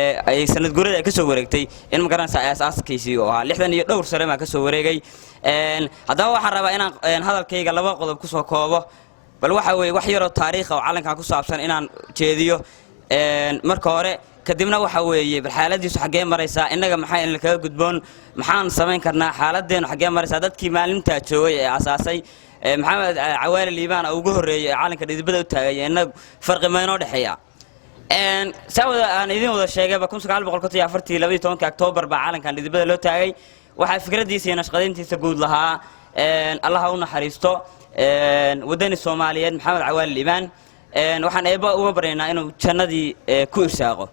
ay sanad guurada ay ka soo wareegtay in magaranaysa aasaaskiisii oo ahaa 60 iyo dhowr sano ma ka soo wareegay haddaba waxaan rabaa inaan hadalkayga laba qodob ku soo koobo bal waxa weeye wax yar oo taariikh oo calanka ku saabsan inaan jeediyo marka hore kadibna waxa weeye bal xaaladiisu xagee maraysaa inaga maxay in kaga gudboon maxaan samayn karnaa xaaladeenu xagee maraysaa dadkii maalinta joogay ee asaasay maxamed cawaali liibaan oo ugu horeeyay calanka dhidibada u taagay inaga farqi ma inoo dhaxeeya سوى أنا إذا وذا الشيء قبل كم سكال بقول كتير عفرتي لبي تون كأكتوبر بعالم كان لذي بدل لو تاعي واحد فكرة دي سيناش قديم تسجود لها الله هون حريستو ودين الصوماليين محمد عوال ليبان وحنا يبقى وبرينا إنه كنا دي كوساقو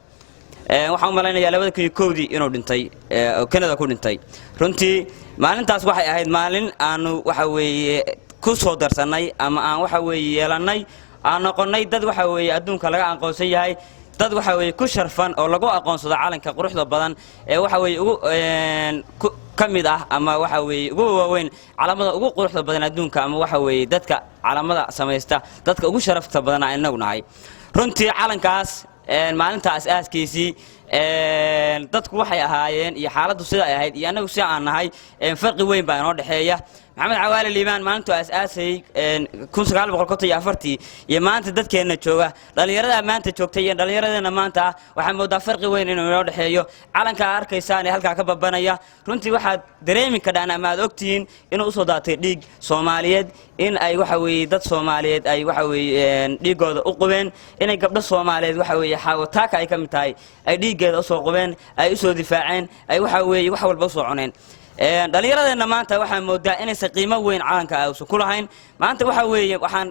وحنا مالنا يلا بدك كودي إنه دنتي كندا كود دنتي رنتي مالن تاس واحد هيد مالن أنو وحوي كوسو درسناي أما أنا وحوي يلاناي أنا قلنا يدد وحوي أدون كلا عن قوسية هاي dad waxa weey ku sharfan oo lagu aqoonsado calanka quruxda badan ee waxa weey ugu kamid ah ama waxa weey ugu waaweyn calaamada ugu quruxda badan adduunka ama waxa weey dadka calaamada sameeysta dadka ugu sharafta badan aynagu nahay runtii calankaas maalinta aasaaskiisii dadku waxay ahaayeen iyo xaaladdu sida ay ahayd iyo anagu si aan nahay farqi weyn baa inoo dhaxeeya maxamed cawaali liibaan maalintu asaasay 1944 iyo maanta dadkeena jooga dhalinyarada maanta joogtay iyo dhalinyaradana maanta waxa moodaa farqi weyn inuu inoo dhaxeeyo calanka arkaysaan ee halka ka babanaya runtii waxa dareemi karaan ama aad ogtiin inuu soo daatay dhiig Soomaaliyeed in ay waxa weey dad Soomaaliyeed ay waxa weey dhiigooda u qubeen inay gabdho Soomaaliyeed waxa weey xaawataaka ay ka mid tahay ay dhiigeeda u soo qubeen ay u soo difaaceen ay waxa weey wax walba u soo cuneen dhalinyarada maanta waxa moodaa inay qiimo weyn calanka ay ku lahayn maanta waxa weeye waxaan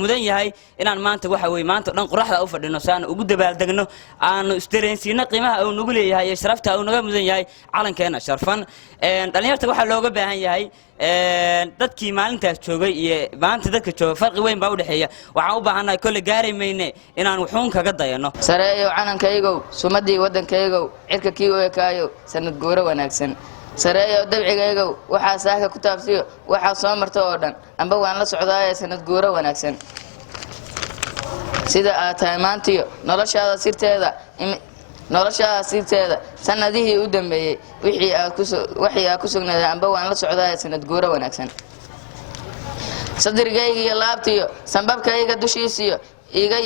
mudan yahay inaan maanta waxa weeye maanta dhan quraxda u fadhino saan ugu dabaaldegno aanu istareensiina qiimaha uu nagu leeyahay iyo sharafta uu naga mudan yahay calankeena sharfan dhalinyarta waxa looga baahan yahay dadkii maalintaas joogay iyo maanta dadka jooga farqi weyn baa u dhaxeeya waxaan u baahanahay kulli gaarimayne inaan wuxuun kaga dayano sareeyo calankaygo sumadii wadankaygo cirka kii oo kaayo sanad gooro wanaagsan sareeyo dabcigaygo waxa saaka ku taabsiyo waxa soo marto oo dhan amba waan la socdaay sanad gooro wanaagsan sida aad tahay maantiyo noloshaada sirteeda sanadihii u dambeeyay wixii aad ku sugnaaday amba waan la socdaay sanad gooro wanaagsan sadirgayga iyo laabtiyo sanbabkayga dushiisiyo iga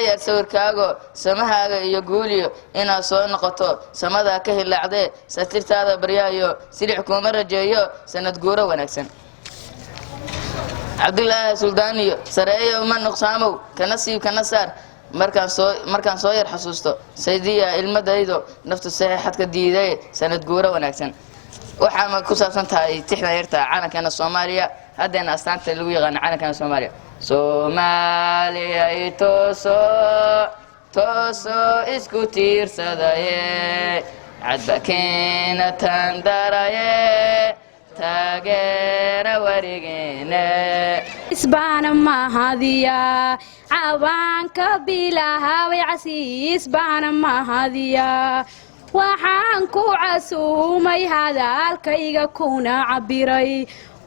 yeer sawirkaago samahaaga iyo guuliyo inaad soo noqoto samada ka hilaacdee satirtaada baryaayo silix kuma rajeeyo sanad guuro wanaagsan cabdilaahi suldaaniyo sareeyo ma nuqsaamow kana siib kana saar markaan soo yar xasuusto saydiya ilmadaydo naftu saxiixad ka diiday sanad guuro wanaagsan waxaa ku saabsan tahay tixda yarta calankeena Soomaaliya haddana astaanta lagu yaqaan calankeena Soomaaliya Soomaaliya tooso isku tiirsadaye cadba keena tandaraye taageera warigeena isbaana mahadiya cawaanka bilahaaway casiis baana mahadiya waxaan ku casuumay hadalkayga kuna cabiray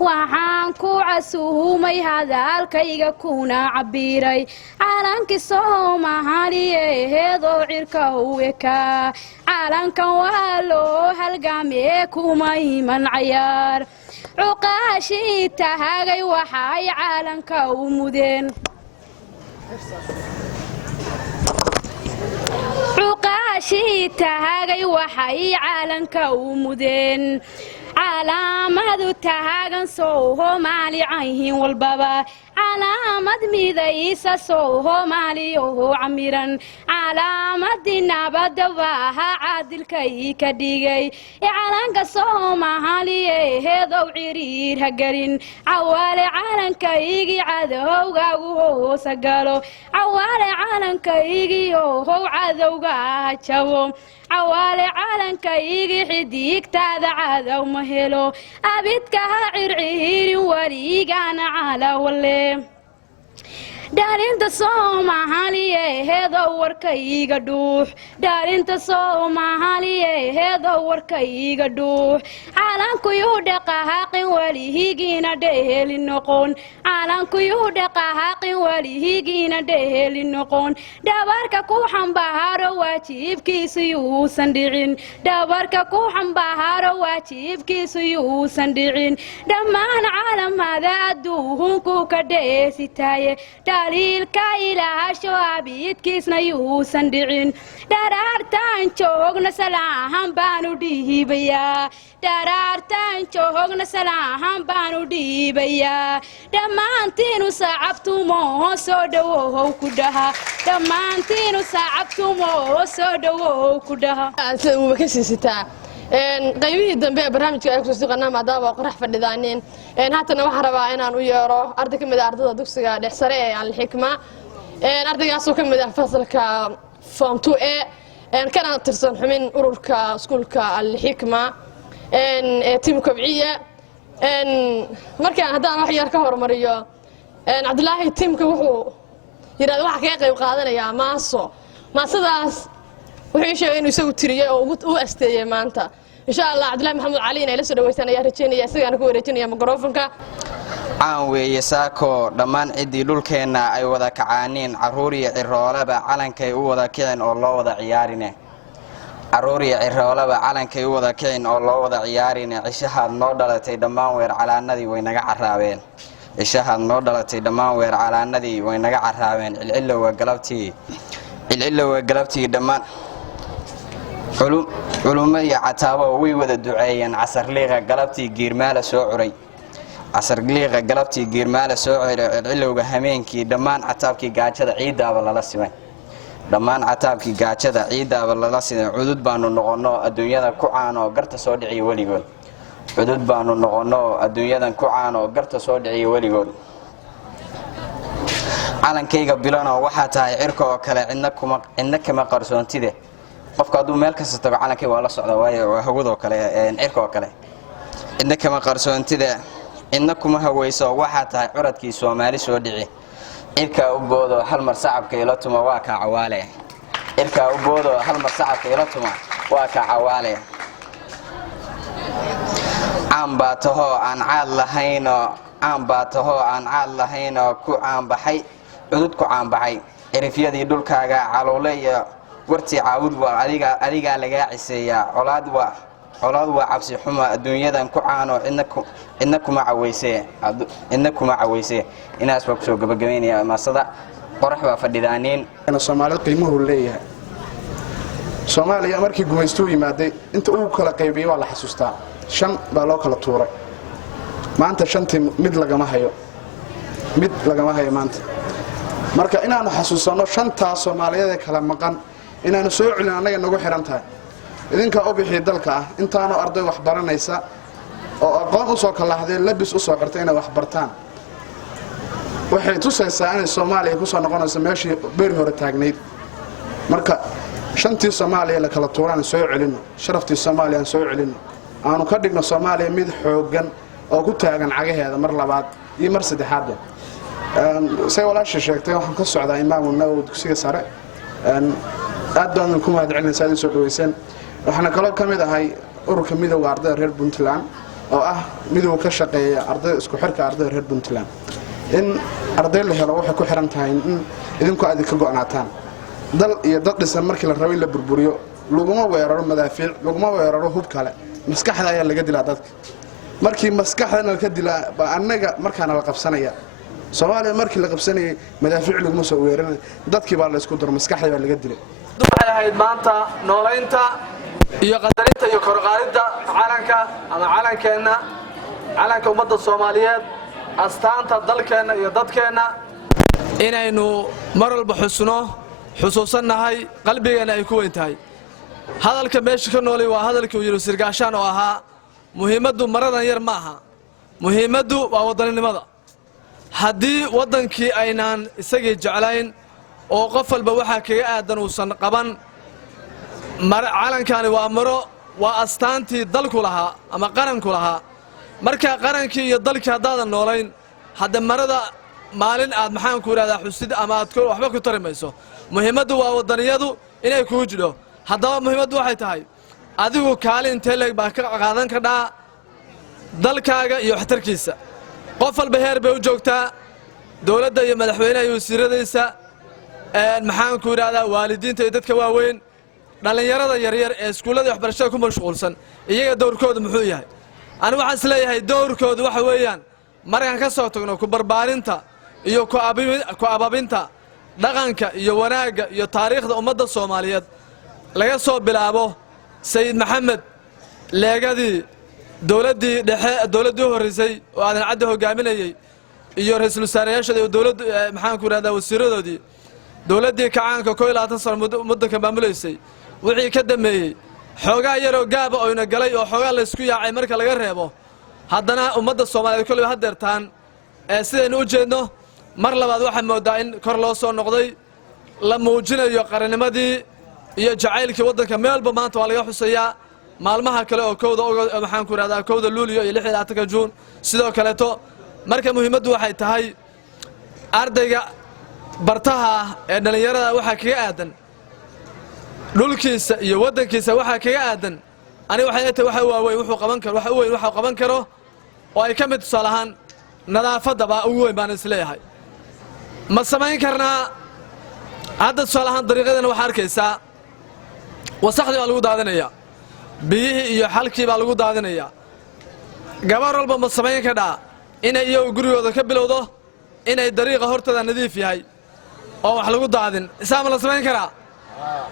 waxaan ku casuumay hadalkayga kuna cabiray calanka Soomaaliyeed oo cirka u eka calankan waa loo halgamay kuma iman ciyaar cuqaashi taagay waxay calanka u mudeen cuqaashi taagay waxay calanka u mudeen calaamadu taagan Soomaali cayn walbaba calaamad midaysa Soomaali oo camiran calaamadii nabadda waa caadilkay ka dhigay calanka Soomaaliyeed oo ciriir hagelin cawaale calankaygi cadowgaagu hoos galo cawaale calankaygi oo cadowga jabo cawaale calankaygi xidigtaada cadow ma helo abidka circiirin wariigana cala wale dhaalinta soomaaliyeheedow warkayga dhuux dhaalinta soomaaliyeheedow warkayga dhuux calankuyuu dhaqahaaqin welihigiina dheheli noqon calankuyuu dhaqahaaqin welihigiina dheheli noqon dhabarka ku xambaaro waajibkiisu yuusan dhicin dhabarka ku xambaaro waajibkiisu yuusan dhicin dhammaan caalamada adduunku ka dheesitaaye dhaliilka ilaasho abidkiisna yuusan dhicin dharaartaan joogna salaahan baanu dhiibayaa dharaartaan joogna salaahan baanu dhiibayaa dhammaantiinu saacabtumoo soo dhawow ku dhaha dhammaantiinu saacabtumoo soo dhawow ku dhaha uba ka siisitaa qaybihii dambe ee barnaamijka ay kusoo siqanaa maadaama waa qorax fadhidaaneen haatana waxaan rabaa inaan u yeero arday ka mid ah ardayda dugsiga dhex sare ee alxikma ardaygaasoo ka mid ah fasalka form 2A kana tirsan xumin ururka iskuulka alxikma ee tiim kobciya markaan haddaan wax yar ka hormariyo cabdulaahi tiimka wuxuu yidhahda waxa kaga qayb qaadanayaa maasadaas wuxuu sheegay inuu isagu tiriyay oo u asteeyay maanta insha Allah Cabdulaahi Maxamed Cali inay la soo dhaweystaan ayaa rajeynaya isaga ku wareejinaya mikrofoonka aan weeye saako dhammaan cidii dhulkeena ay wada kacaaneen caruur iyo ciroolaba calankay u wada kicin oo loo wada ciyaarine caruur iyo ciroolaba calankay u wada kicin oo loo wada ciyaarine cishahaad noo dhalatay dhammaan weer calaanadii way naga caraabeen cishahaad noo dhalatay dhammaan weer calaanadii way naga caraabeen cilcilowa galabtii dhammaan culummo iyo cataabo way wada duceeyeen casarliiqa galabtii giirmaala soo curay casarliiqa galabtii giirmaala soo curay cilcilowga hameenkii dhammaan cataabkii gaajada ciidaaba lala simay dhammaan cataabkii gaajada ciidaaba lala simay cudud baanu noqono adduunyadan ku caano garta soo dhiciyo weligood cudud baanu noqono adduunyadan ku caano garta soo dhiciyo weligood calankayga bilano waxaa tahay cirka oo kale cidna kama qarsoontide qofka hadduu meel kasta tago calankayga waa la socda waayo waa hawadoo kale cirka oo kale cidna kama qarsoontide cidna kuma hawayso waxaa tahay curadkii Soomaali soo dhici cirka u boodo hal mar sacabka ila tuma waa ka cawaale cirka u boodo hal mar sacabka ila tuma waa ka cawaale aan baataho aan caad lahayn ku aan baxay cudud ku aan baxay cirifyadii dhulkaaga caloole iyo wartii caawud waa adiga laga ciseeyaa colaad waa cabsi xumo adduunyadan ku caano cidna kuma caweysee inaas waa kusoo gabagabeynaya maasada qorax baa fadhidaaneen Soomaalidu qiimuhu leeyahay Soomaaliya markii gumaysto yimaaday inta uu kala qaybiyay waa la xasuustaa 5 baa loo kala tuuray maanta 5 mid lagama hayo maanta marka inaanu xasuusano 5 Soomaaliyeed kala maqan inaanu soo celin anaga nagu xiran tahay idinka oo bixi dalka ah intaanu arday wax baranaysa oo aqoon u soo kala hadeen labis u soo xirtay inay wax bartaan waxay tusaysaa in Soomaaliya ku soo noqonayso meeshii beer hore taagneyd marka 5 Soomaaliya la kala tuuraan soo celino sharaftii Soomaaliya soo celino aanu ka dhigno Soomaaliya mid xoogan oo ku taagan cagaheeda mar labaad iyo mar saddexaad say walaasha sheegtay waxaan ka socdaa Imaam Nawawi dugsiga sare aad baan ku mahadcelinaysaa soo dhaweyseen waxaana kaloo kamid ahay ururka midowga ardayda reer Puntland oo ah midowga ka shaqeeya ardayda isku xirka ardayda reer Puntland in arday la helo waxay ku xiran tahay in idinku aad ka go'naataan dal iyo dad dhisan markii la rabo in la burburiyo laguma weeraro madaafiic laguma weeraro hub kale maskaxda ayaa laga dilaa dadka markii maskaxdana laga dilaa baa annaga markaana la qabsanaya Soomaaliya markii la qabsanayay madaafiic laguma soo weeraray dadkii baa la isku daro maskaxda baa laga dilay waxay ahayd maanta nooleynta iyo qadarinta iyo korqaadida calanka ama calanka ummadda Soomaaliyeed astaanta dalkeena iyo dadkeena inaynu mar walba xusuusanahay qalbigeena ay ku weyn tahay hadalka meesha ka noolay waa hadalkii uu yiri sirgaashaan oo ahaa muhiimaddu maradan yar ma aha muhiimaddu waa wadaninimada haddii wadankii aynaan isagii jeclayn oo qof walba waxa kaga aadan uusan qaban calankani waa astaantii dalku lahaa ama qaranku lahaa marka qarankii iyo dalkii haddaadan noolayn hadda marada maalin aad maxaan ku yidhahdaa xusid ama aad waxba ku tari mayso muhiimaddu waa waddaniyadu inay kugu jidho haddaba muhiimaddu waxay tahay adigu kaalin intee leeg baa ka qaadan kardhaa dalkaaga iyo waxtarkiisa qof walba heer bay u joogtaa dowladda iyo madaxweynaha iyo wasiiradiisa maxaan ku yidhahdaa waalidiinta iyo dadka waaweyn dhallinyarada yaryar ee iskuullada waxbarashada ku mashquulsan iyaga dowrkoodu muxuu yahay anigu waxaan isleeyahay dowrkoodu waxa weeyaan markaan ka soo tagno ku barbaarinta iyo ku ababinta dhaqanka iyo wanaagga iyo taariikhda ummadda soomaaliyeed laga soo bilaabo sayid maxamed leegadii dowladdii dhexe dowladdii u horraysay oo aadan caddi hogaaminayey iyo ra-iisul wasaareyaashada iyo dowladdu maxaanku yidhahdaa wasiiradoodii dowladdii kacaanka 21 sano muddanka maamulaysay wixii ka dammeeyey xoogaa yaroo gaaba oyna galay oo xoogaa laysku yaacay marka laga reebo haddana ummadda soomaaliyeed kolliba haddeertaan sidaynu u jeedno mar labaad waxaa moodaa in kor loo soo noqday la muujinayo qarannimadii iyo jacaylkii waddanka meelba maanta waa laga xusayaa maalmaha kale oo maxaanku yidhahdaa 1 luulyo iyo 26 juun sidoo kaleeto marka muhiimaddu waxay tahay ardayga bartaha ah ee dhallinyarada waxaa kaga aadan dhulkiisa iyo waddankiisa waxaa kaga aadan aniga waxay tahay waxa waaweyn wuxuu qaban karo waxa weyn waxa qaban karo oo ay ka mid tusaale ahaan nadaafadda baa ugu weyn baan isleeyahay ma samayn karnaa hadda tusaale ahaan dariiqadana waxaa arkaysaa wasakhdii baa lagu daadinayaa biyihii iyo xalkii baa lagu daadinayaa gabar walba ma samayn kardhaa inay iyagu gurigooda ka bilowdo inay dariiqa hortooda nadiif yahay oo wax lagu daadin isaa ma la samayn karaa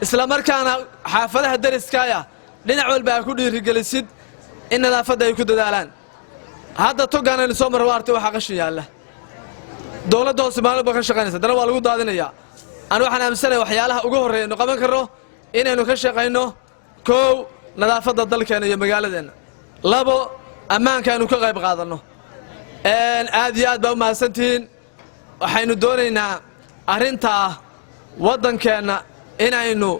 isla markaana xaafadaha dariskaaya dhinac walba ay ku dhiirigelisid in nadaafadda ay ku dadaalaan hadda togaanaynu soo marra waartay waxaa qashin yaalla dowladda hoose maalin ba ka shaqaynaysa dana waa lagu daadinayaa aan waxaan aaminsanahay waxyaalaha ugu horreeya aynu qaban karno inaynu ka shaqayno 1 nadaafadda dalkeena iyo magaaladeenna 2 ammaanka aynu ka qayb qaadanno aad iyo aad baa u mahadsantihiin waxaynu doonaynaa arrintaa waddankeenna inaynu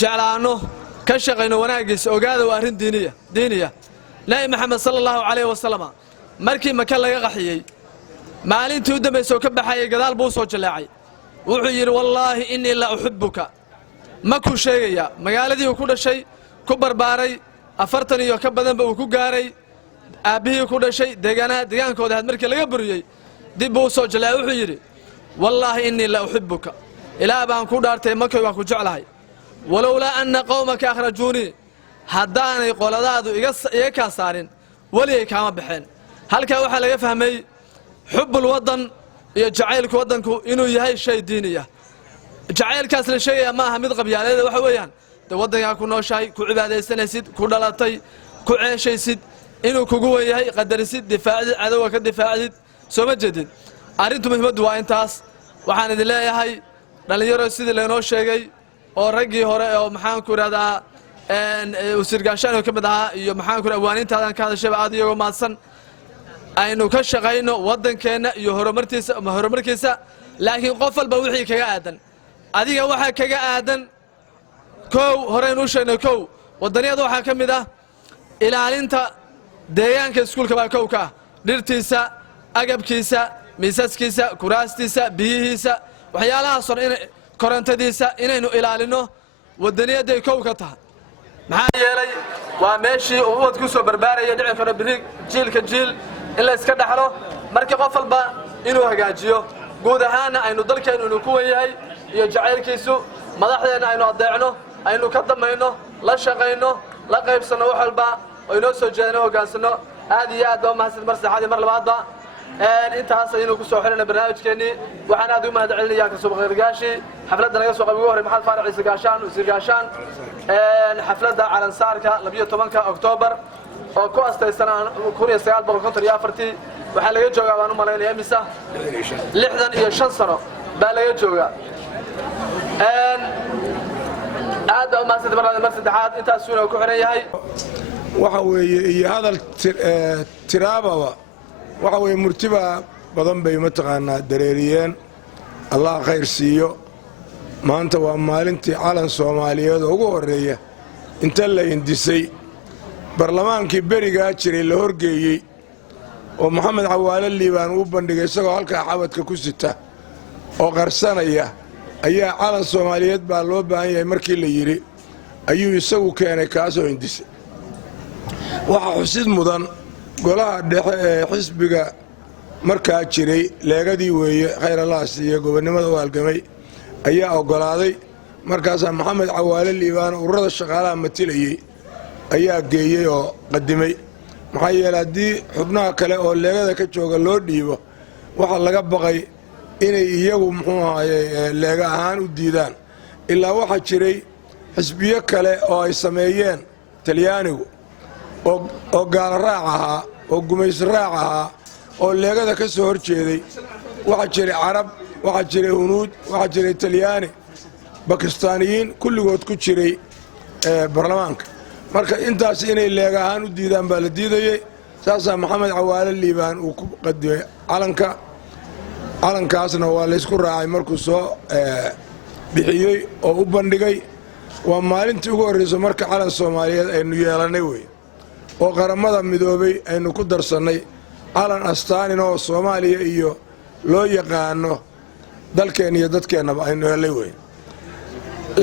jeclaanno ka shaqayno wanaaggiisa ogaada waa arrin diiniya nabi maxamed sala allahu calayhi wasalama markii maka laga qaxiyey maalintii u dambaysay oo ka baxayay gadaal buu u soo jaleecay wuxuu yidhi wallaahi innii la uxibbuka ma kuu sheegayaa magaaladii uu ku dhashay ku barbaaray 40 iyo ka badanba uu ku gaaray aabbihii ku dhashay deegaankooda had markii laga buriyey dib buu u soo jaleecay wuxuu yidhi wallaahi innii la uxibbuka ilaah baan ku dhaartay makoy waan ku jeclahay walowlaa anna qowmaka akhrajuunii haddaanay qoladaadu iga kaa saarin weligay kaama baxeen halkaa waxaa laga fahmay xubbul waddan iyo jacaylka waddanku inuu yahay shay diiniya jacaylkaas la sheegaya ma aha mid qabyaaleeda waxa weeyaan de waddankaa ku nooshahay ku cibaadaysanaysid ku dhalatay ku ceeshaysid inuu kugu wen yahay qadarisid difaacdid cadowga ka difaacdid soo ma jeedid arrintu muhiimaddu waa intaas waxaan idin leeyahay dhallinyaro sidii laynoo sheegay oo raggii hore oo maxaanku idhahdaa wasiirgaashaan oo ka mid ahaa iyo maxaanku awaanintaadaan ka hadashayba aad iyagoo mahadsan aynu ka shaqayno waddankeenna iyo horumarkiisa laakiin qof walba wixii kaga aadan adiga waxaa kaga aadan 1 horeynu u sheegnay 1 waddaniyada waxaa ka mid ah ilaalinta deegaanka iskuulka baa 1 ka ah dhirtiisa agabkiisa miisaskiisa kuraastiisa biyihiisa waxyaalahaasoo korontadiisa inaynu ilaalinno waddaniyadday 1 ka tahay maxaa yeelay waa meeshii uu ubad ku soo barbaaraya dhici karo biri jiilka jiil in la iska dhaxlo markii qof walba inuu hagaajiyo guud ahaanna aynu dalkeennu inuu ku wen yahay iyo jacaylkiisu madaxdeenna aynu adeecno aynu ka damayno la shaqayno la qaybsanno wax walba oo inoo soo jeedano hoggaansanno aad iyo aad baa u mahadsan mar saddexaad iyo mar labaadba intaas ayaynu ku soo xidhana barnaamijkeennii waxaan aad ugu mahad celinayaa ka soo qaybgalayaashii xafladda naga soo qayb ugu horey maxamed faarac ciise gaashaan wasiir gaashaan xafladda calansaarka 12 oktoobar oo ku astaysan 1954 waxaa laga joogaa baan u malaynaya imisa 65 sano baa laga joogaa aad baa u mahadsantahay mar labaad mar saddexaad intaas suuna ku xiran yahay waxa weeye iyo hadal tiraababa waxa weeye murtiba badan bay mataqaanaa dareeriyeen allah khayr siiyo maanta waa maalintii calan soomaaliyeed oo ugu horreeya inta la indisay barlamaankii berigaa jiray la horgeeyey oo maxamed cawaale liibaan uu bandhigay isagoo halkaa xabadka ku sita oo qarsanaya ayaa calan soomaaliyeed baa loo baahan yahay markii la yidhi ayuu isagu keenay kaasoo hindisay waxaa xusid mudan golaha dhexe ee xisbiga markaa jiray leegadii weeye khayr allaha siiye gobonnimada u halgamay ayaa oggolaaday markaasaa maxamed cawaale liibaan ururada shaqaalaha matilayey ayaa geeyey oo qadimay maxaa yeele haddii xubnaha kale oo leegada ka jooga loo dhiibo waxaa laga baqay inay iyagu muxuu ahaye leega ahaan u diidaan ilaa waxaa jiray xisbiyo kale oo ay sameeyeen talyaanigu oo gaalo raac ahaa oo gumaysi raac ahaa oo leegada ka soo hor jeeday waxaa jiray carab waxaa jiray hunuud waxaa jiray talyaani bakistaaniyiin kulligood ku jiray baarlamaanka marka intaas inay leega ahaan u diidaan baa la diidayey saasaa maxamed cawaale liibaan uu ku qadimay calankaasna waa laysku raacay markuu soo bixiyey oo u bandhigay waa maalintii ugu horrayso marka calan soomaaliyeed aynu yeelannay wey oo qaramada midoobay aynu ku darsannay calan astaanin oo soomaaliya iyo loo yaqaano dalkeenna iyo dadkeennaba aynu hellay wey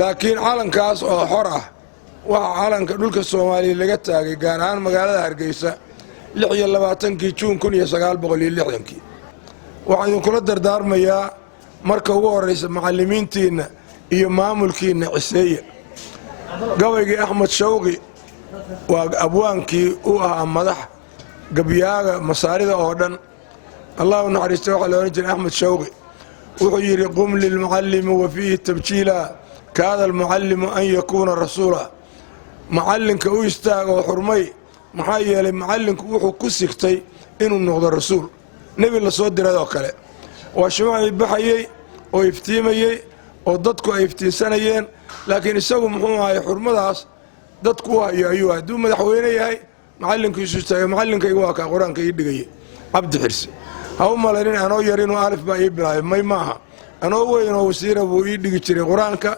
laakiin calankaas oo xor ah waxaa calanka dhulka soomaaliya laga taagay gaar ahaan magaalada hargeysa 26 juun 1960 waxaan idinkula dardaarmayaa marka ugu horraysa macallimiintiinna iyo maamulkiinna ciseeya gabaygii axmed shawqi waa abwaankii u ahaa madax gabyaaga masaarida oo dhan allahu naxariista waxaa la odhan jiray axmed shawqi wuxuu yidhi qum lilmucallimi wa fiihi tabjiila kaada almucallimu an yakuuna rasuula macallinka u istaag oo xurmay maxaa yeelay macallinku wuxuu ku sigtay inuu noqdo rasuul nebi la soo diray oo kale waa shumacii baxayey oo iftiimayey oo dadku ay iftiinsanayeen laakiin isagu muxuu ahay xurmadaas dadku u hayo ayuu hadduu madaxweyne yahay macallinkiisu istaagay macallinkaygu waa kaa qur-aanka ii dhigaya cabdi xirsi ha u malanin anoo yar inuu alif baa ii bilaabay may maaha anoo weyn oo wasiira buu ii dhigi jiray qur-aanka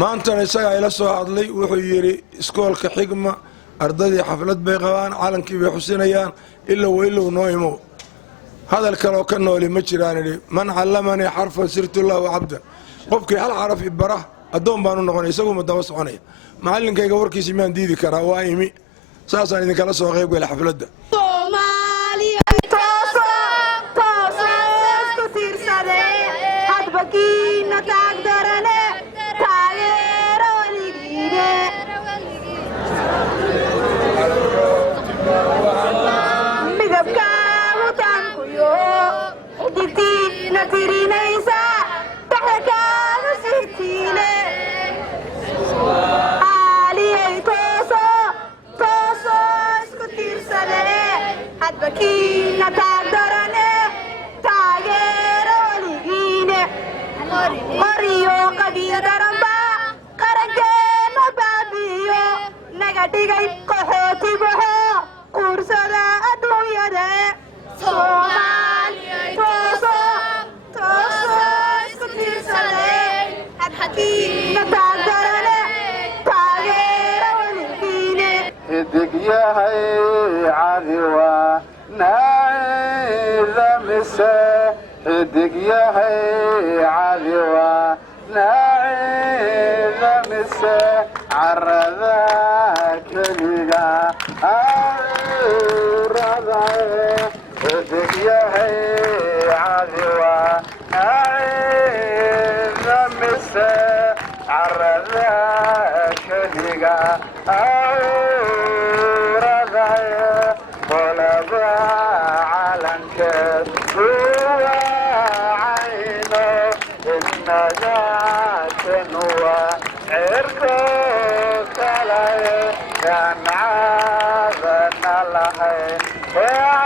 maantana isagaa ila soo hadlay wuxuu yidhi iskoolka xigma ardaydii xaflad bay qabaan calankii bay xusinayaan ilow ilow noo imow hadal kaleoo ka nooli ma jiraan idhi man callamanii xarfan sirtu lahu cabdan qofkii hal xaraf ibara addoon baanu noqonay isaguma daba soconaya macallinkayga warkiisi miyaan diidi karaa waa imi saasaan idinkala soo qayb gala xafladda Yeah.